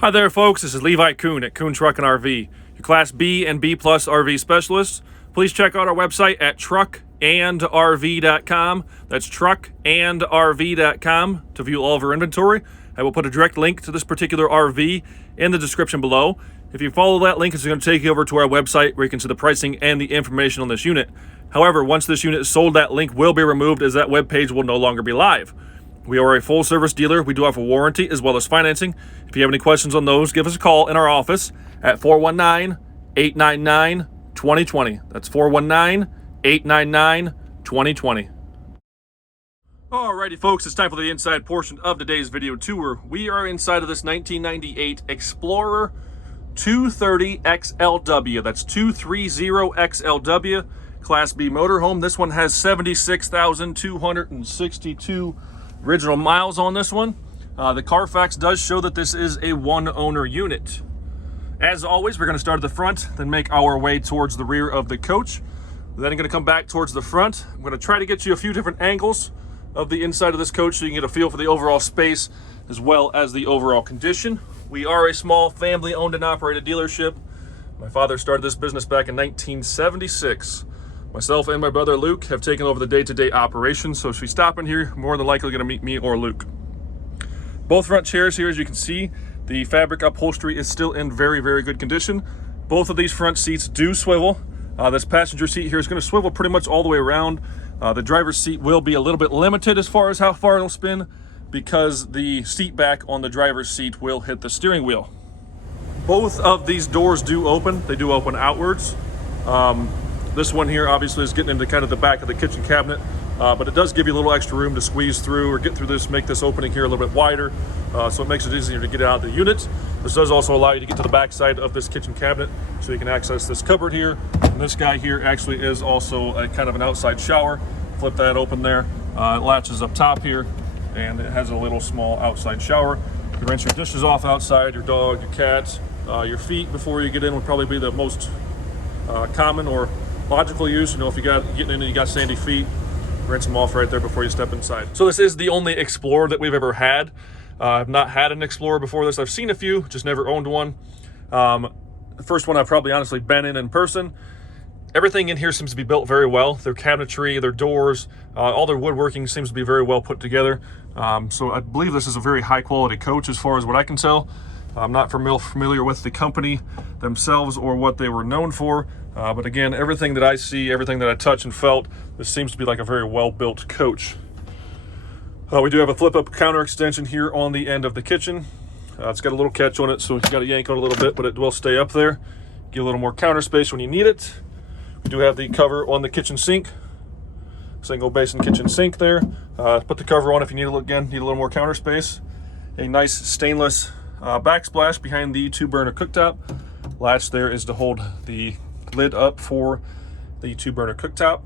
Hi there, folks. This is Levi Kuhn at Kuhn Truck and RV, your Class B and B Plus RV specialist. Please check out our website at truckandrv.com. That's truckandrv.com to view all of our inventory. I will put a direct link to this particular RV in the description below. If you follow that link, it's going to take you over to our website where you can see the pricing and the information on this unit. However, once this unit is sold, that link will be removed as that web page will no longer be live. We are a full service dealer. We do offer warranty as well as financing. If you have any questions on those, give us a call in our office at 419-899-2020. That's 419-899-2020. Alrighty, folks, it's time for the inside portion of today's video tour. We are inside of this 1998 Xplorer 230 XLW. That's 230 XLW, Class B motorhome. This one has 76,262 original miles on this one. The Carfax does show that this is a one-owner unit. As always, we're going to start at the front, then make our way towards the rear of the coach. Then I'm going to come back towards the front. I'm going to try to get you a few different angles of the inside of this coach so you can get a feel for the overall space as well as the overall condition. We are a small family-owned and operated dealership. My father started this business back in 1976. Myself and my brother Luke have taken over the day-to-day operations, so if we stop in here, more than likely going to meet me or Luke. Both front chairs here, as you can see, the fabric upholstery is still in very, very good condition. Both of these front seats do swivel. This passenger seat here is going to swivel pretty much all the way around. The driver's seat will be a little bit limited as far as how far it'll spin because the seat back on the driver's seat will hit the steering wheel. Both of these doors do open. They do open outwards. This one here obviously is getting into kind of the back of the kitchen cabinet, but it does give you a little extra room to squeeze through or get through this, make this opening here a little bit wider, so it makes it easier to get out of the unit. This does also allow you to get to the back side of this kitchen cabinet so you can access this cupboard here. And this guy here actually is also a kind of an outside shower. Flip that open there. It latches up top here and it has a little small outside shower. You rinse your dishes off outside, your dog, your cat, your feet before you get in would probably be the most common or logical use. You know, if you got getting in and you got sandy feet, rinse them off right there before you step inside. So this is the only Xplorer that we've ever had. I've not had an Xplorer before this. I've seen a few, just never owned one. The first one I've probably honestly been in person. Everything in here seems to be built very well. Their cabinetry, their doors, all their woodworking seems to be very well put together. So I believe this is a very high quality coach as far as what I can tell. I'm not familiar with the company themselves or what they were known for. But again, everything that I see, everything that I touch and felt, this seems to be like a very well-built coach. We do have a flip-up counter extension here on the end of the kitchen. It's got a little catch on it, so you got to yank on it a little bit, but it will stay up there. Get a little more counter space when you need it. We do have the cover on the kitchen sink. Single basin kitchen sink there. Put the cover on if you need a little more counter space. A nice stainless backsplash behind the 2-burner cooktop. Latch there is to hold the lid up for the 2-burner cooktop.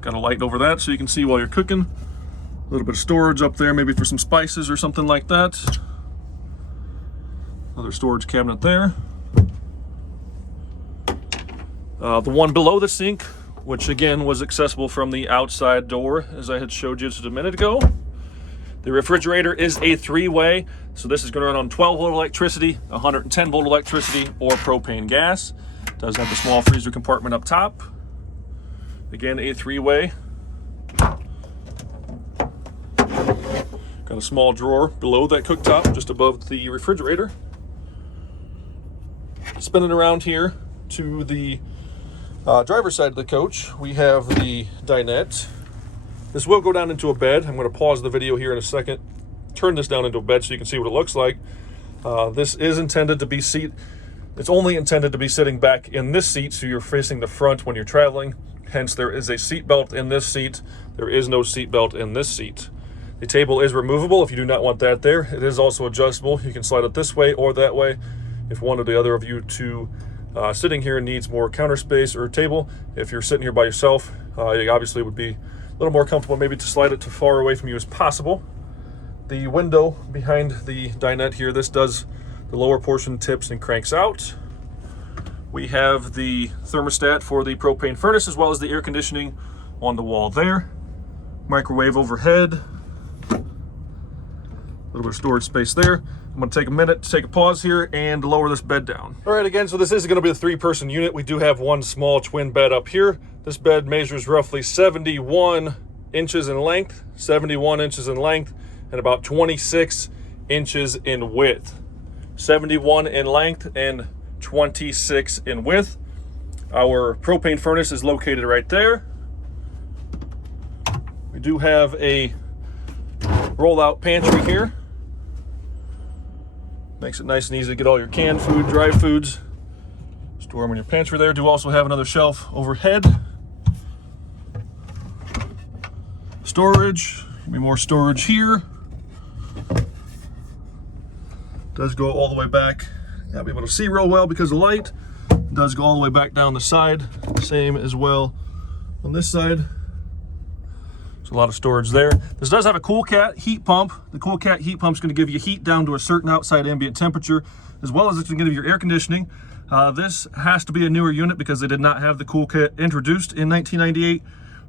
Got a light over that so you can see while you're cooking. A little bit of storage up there, maybe for some spices or something like that. Another storage cabinet there. The one below the sink, which again was accessible from the outside door, as I had showed you just a minute ago. The refrigerator is a 3-way, so this is going to run on 12-volt electricity, 110-volt electricity, or propane gas. It does have the small freezer compartment up top. Again, a 3-way. Got a small drawer below that cooktop, just above the refrigerator. Spinning around here to the driver's side of the coach, we have the dinette. This will go down into a bed. I'm going to pause the video here in a second, turn this down into a bed so you can see what it looks like. This is intended to be it's only intended to be sitting back in this seat so you're facing the front when you're traveling. Hence, there is a seat belt in this seat. There is no seat belt in this seat. The table is removable if you do not want that there. It is also adjustable. You can slide it this way or that way if one or the other of you two sitting here needs more counter space or table. If you're sitting here by yourself, you obviously would be a little more comfortable maybe to slide it as far away from you as possible. The window behind the dinette here, the lower portion tips and cranks out. We have the thermostat for the propane furnace as well as the air conditioning on the wall there. Microwave overhead. little bit of storage space there. I'm going to take a minute to take a pause here and lower this bed down. All right, again, so this is going to be a 3-person unit. We do have one small twin bed up here. This bed measures roughly 71 inches in length, and about 26 inches in width. 71 in length and 26 in width. Our propane furnace is located right there. We do have a roll-out pantry here. Makes it nice and easy to get all your canned food, dry foods, store them in your pantry there. Do also have another shelf overhead. Storage, maybe more storage here. Does go all the way back. You'll be able to see real well because of light. Does go all the way back down the side. Same as well on this side. There's a lot of storage there. This does have a CoolCat heat pump. The CoolCat heat pump is going to give you heat down to a certain outside ambient temperature, as well as it's going to give you your air conditioning. This has to be a newer unit because they did not have the CoolCat introduced in 1998.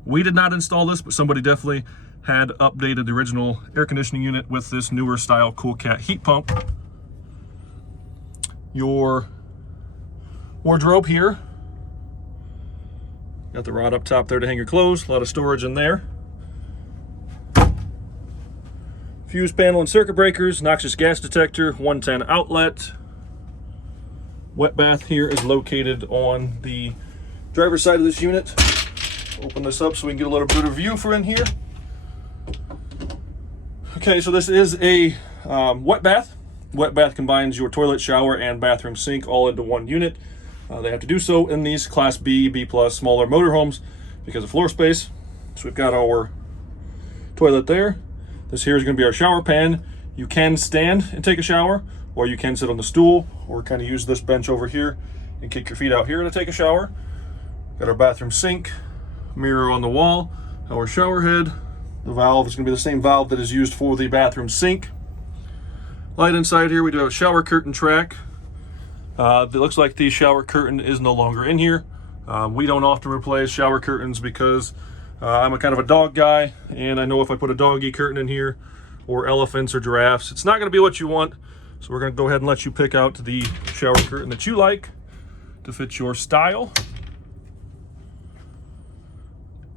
We did not install this, but somebody definitely had updated the original air conditioning unit with this newer style CoolCat heat pump. Your wardrobe here. Got the rod up top there to hang your clothes. A lot of storage in there. Fuse panel and circuit breakers, noxious gas detector, 110 outlet. Wet bath here is located on the driver's side of this unit. Open this up so we can get a little bit of view for in here. Okay, so this is a wet bath. Wet bath combines your toilet, shower, and bathroom sink all into one unit. They have to do so in these Class B, B+, smaller motorhomes because of floor space. So we've got our toilet there. This here is going to be our shower pan. You can stand and take a shower, or you can sit on the stool, or kind of use this bench over here and kick your feet out here to take a shower. Got our bathroom sink, mirror on the wall, our shower head. The valve is going to be the same valve that is used for the bathroom sink. Light inside here, we do have a shower curtain track. It looks like the shower curtain is no longer in here. We don't often replace shower curtains because I'm a kind of a dog guy, and I know if I put a doggy curtain in here, or elephants or giraffes, it's not going to be what you want. So we're going to go ahead and let you pick out the shower curtain that you like to fit your style.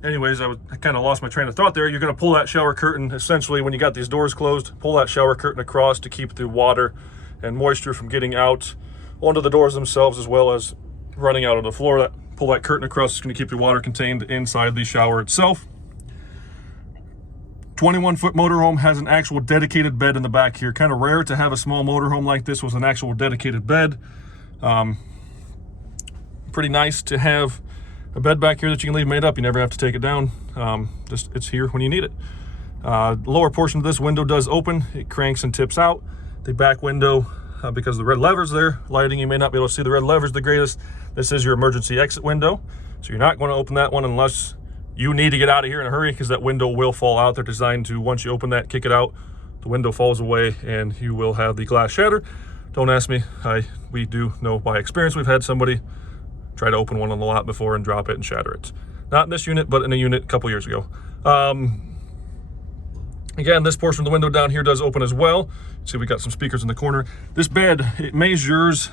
Anyways, I kind of lost my train of thought there. You're going to pull that shower curtain, essentially, when you got these doors closed, pull that shower curtain across to keep the water and moisture from getting out onto the doors themselves, as well as running out on the floor. Pull that curtain across. It's going to keep the water contained inside the shower itself. 21-foot motorhome has an actual dedicated bed in the back here. Kind of rare to have a small motorhome like this with an actual dedicated bed. Pretty nice to have a bed back here that you can leave made up. You never have to take it down. Just it's here when you need it. The lower portion of this window does open. It cranks and tips out. The back window, because of the red levers there, lighting, you may not be able to see the red levers the greatest. This is your emergency exit window. So you're not going to open that one unless you need to get out of here in a hurry, because that window will fall out. They're designed to, once you open that, kick it out, the window falls away and you will have the glass shatter. Don't ask me. We do know by experience. We've had somebody try to open one on the lot before and drop it and shatter it. Not in this unit, but in a unit a couple years ago. Again, this portion of the window down here does open as well. See, we got some speakers in the corner. This bed, it measures,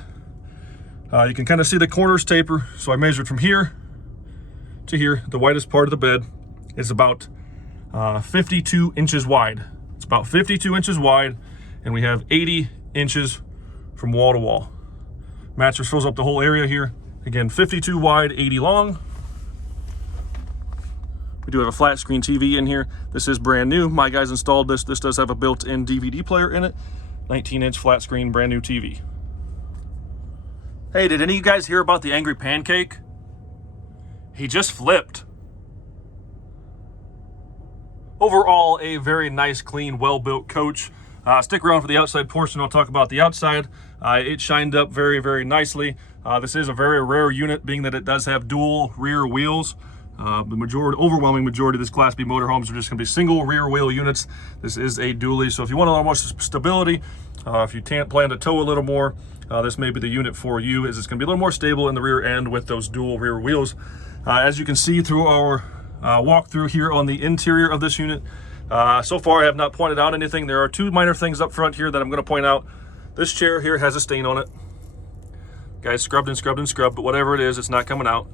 you can kind of see the corners taper. So I measured from here to here. The widest part of the bed is about 52 inches wide. It's about 52 inches wide, and we have 80 inches from wall to wall. Mattress fills up the whole area here. Again, 52 wide, 80 long. We do have a flat screen TV in here. This is brand new. My guys installed this. This does have a built-in DVD player in it. 19-inch flat screen, brand new TV. Hey, did any of you guys hear about the Angry Pancake? He just flipped. Overall, a very nice, clean, well-built coach. Stick around for the outside portion. I'll talk about the outside. It shined up very, very nicely. This is a very rare unit, being that it does have dual rear wheels. The overwhelming majority of this Class B motorhomes are just going to be single rear wheel units. This is a dually, so if you want a little more stability, if you plan to tow a little more, this may be the unit for you, as it's going to be a little more stable in the rear end with those dual rear wheels. As you can see through our walkthrough here on the interior of this unit, So far, I have not pointed out anything. There are two minor things up front here that I'm going to point out. This chair here has a stain on it. Guys scrubbed and scrubbed and scrubbed, but whatever it is, it's not coming out.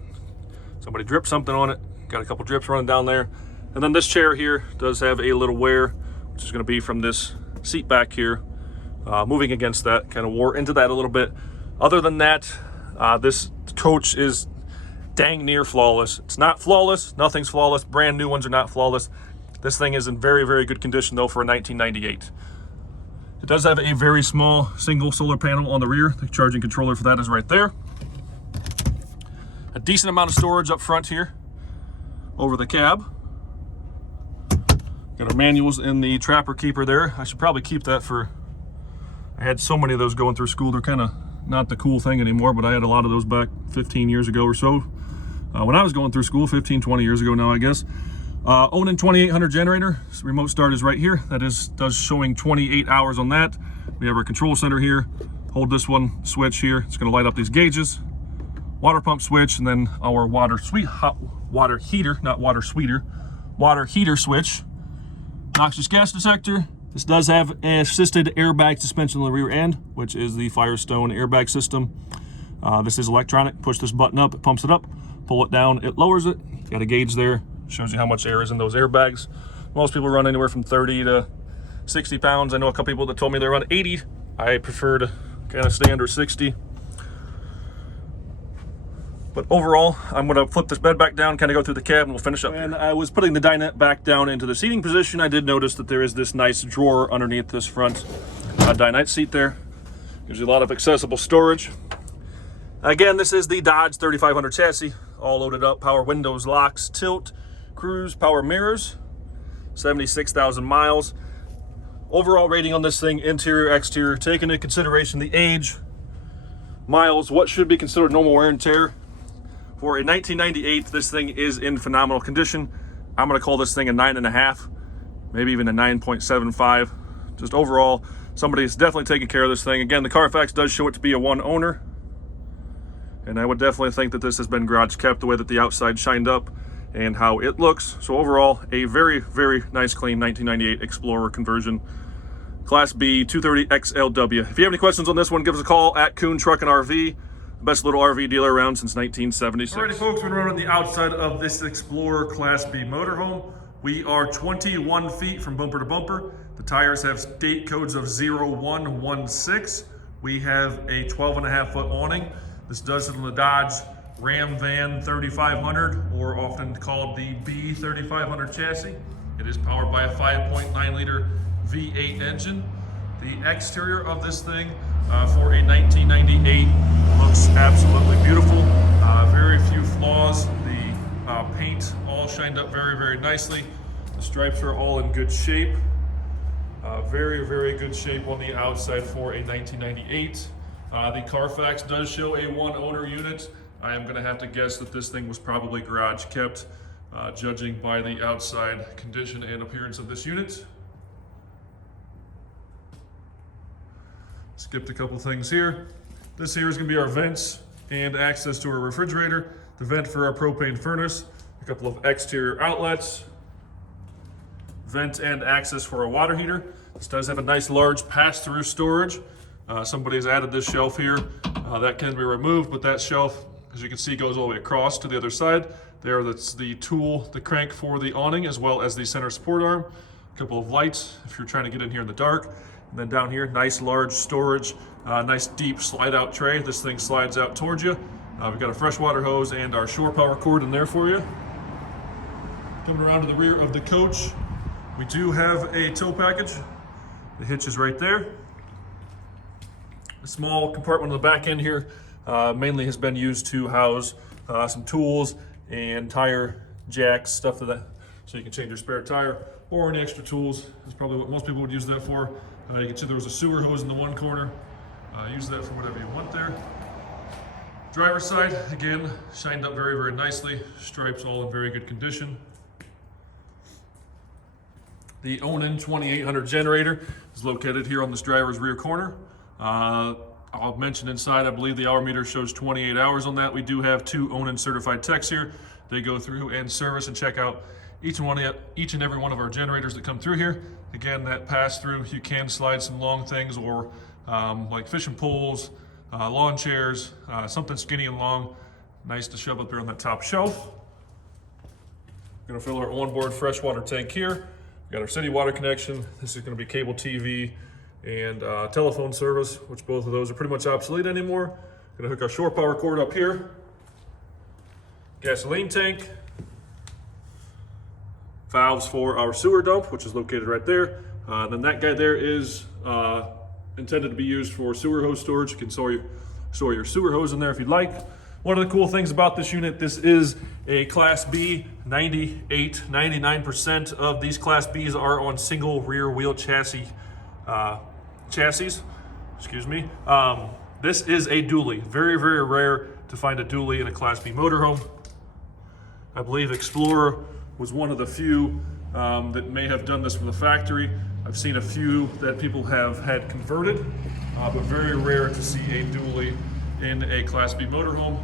Somebody dripped something on it. Got a couple drips running down there. And then this chair here does have a little wear, which is going to be from this seat back here. Moving against that, kind of wore into that a little bit. Other than that, this coach is dang near flawless. It's not flawless. Nothing's flawless. Brand new ones are not flawless. This thing is in very, very good condition, though, for a 1998. It does have a very small single solar panel on the rear. The charging controller for that is right there. A decent amount of storage up front here over the cab. Got our manuals in the Trapper Keeper there. I should probably keep that for... I had so many of those going through school. They're kind of not the cool thing anymore, but I had a lot of those back 15 years ago or so. When I was going through school, 15, 20 years ago now, I guess. Onan 2800 generator. Remote start is right here. That does showing 28 hours on that. We have our control center here. Hold this one switch here. It's going to light up these gauges. Water pump switch, and then our hot water heater, not water sweeter, water heater switch. Noxious gas detector. This does have an assisted airbag suspension on the rear end, which is the Firestone airbag system. This is electronic. Push this button up, it pumps it up. Pull it down, it lowers it. Got a gauge there. Shows you how much air is in those airbags. Most people run anywhere from 30 to 60 pounds. I know a couple people that told me they run 80. I prefer to kind of stay under 60. But overall, I'm going to flip this bed back down, kind of go through the cab, and we'll finish up. When I was putting the dinette back down into the seating position, I did notice that there is this nice drawer underneath this front dinette seat there. Gives you a lot of accessible storage. Again, this is the Dodge 3500 chassis, all loaded up, power windows, locks, tilt, cruise, power mirrors, 76,000 miles. Overall rating on this thing, interior, exterior, taking into consideration the age, miles, what should be considered normal wear and tear. For a 1998, this thing is in phenomenal condition. I'm going to call this thing a 9.5, maybe even a 9.75. Just overall, somebody's definitely taking care of this thing. Again, the Carfax does show it to be a one owner. And I would definitely think that this has been garage kept, the way that the outside shined up and how it looks. So overall, a very, very nice, clean 1998 Xplorer conversion. Class B 230 XLW. If you have any questions on this one, give us a call at Kuhn Truck and RV. Best little RV dealer around since 1976. Alrighty folks, we're running the outside of this Xplorer Class B motorhome. We are 21 feet from bumper to bumper. The tires have date codes of 0116. We have a 12.5 foot awning. This does sit on the Dodge Ram Van 3500, or often called the B3500 chassis. It is powered by a 5.9 liter V8 engine. The exterior of this thing for a 1998 looks absolutely beautiful. Very few flaws. The paint all shined up very, very nicely. The stripes are all in good shape. Very, very good shape on the outside for a 1998. The Carfax does show a one owner unit. I am going to have to guess that this thing was probably garage kept, judging by the outside condition and appearance of this unit. Skipped a couple things here. This here is going to be our vents and access to our refrigerator, the vent for our propane furnace, a couple of exterior outlets, vent and access for our water heater. This does have a nice large pass-through storage. Somebody's added this shelf here. That can be removed, but that shelf, as you can see, goes all the way across to the other side. There, that's the tool, the crank for the awning, as well as the center support arm. A couple of lights if you're trying to get in here in the dark. And then down here, nice large storage, nice deep slide out tray. This thing slides out towards you. We've got a freshwater hose and our shore power cord in there for you. Coming around to the rear of the coach, we do have a tow package. The hitch is right there. A small compartment on the back end here mainly has been used to house some tools and tire jacks, stuff like that, so you can change your spare tire or any extra tools. That's probably what most people would use that for. You can see there was a sewer hose in the one corner. Use that for whatever you want there. Driver's side, again, shined up very, very nicely. Stripes all in very good condition. The Onan 2800 generator is located here on this driver's rear corner. I'll mention inside, I believe the hour meter shows 28 hours on that. We do have two Onan certified techs here. They go through and service and check out each and every one of our generators that come through here. Again, that pass through, you can slide some long things or like fishing poles, lawn chairs, something skinny and long. Nice to shove up there on that top shelf. We're gonna fill our onboard freshwater tank here. We got our city water connection. This is gonna be cable TV and telephone service, which both of those are pretty much obsolete anymore. Gonna hook our shore power cord up here. Gasoline tank. Valves for our sewer dump, which is located right there. Then that guy there is intended to be used for sewer hose storage. You can store your sewer hose in there if you'd like. One of the cool things about this unit, this is a Class B. 99% of these Class Bs are on single rear wheel chassis. Excuse me. This is a dually. Very, very rare to find a dually in a Class B motorhome. I believe Xplorer was one of the few that may have done this from the factory. I've seen a few that people have had converted, but very rare to see a dually in a Class B motorhome.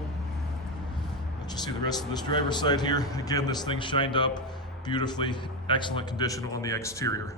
Let you see the rest of this driver's side here. Again, this thing shined up beautifully, excellent condition on the exterior.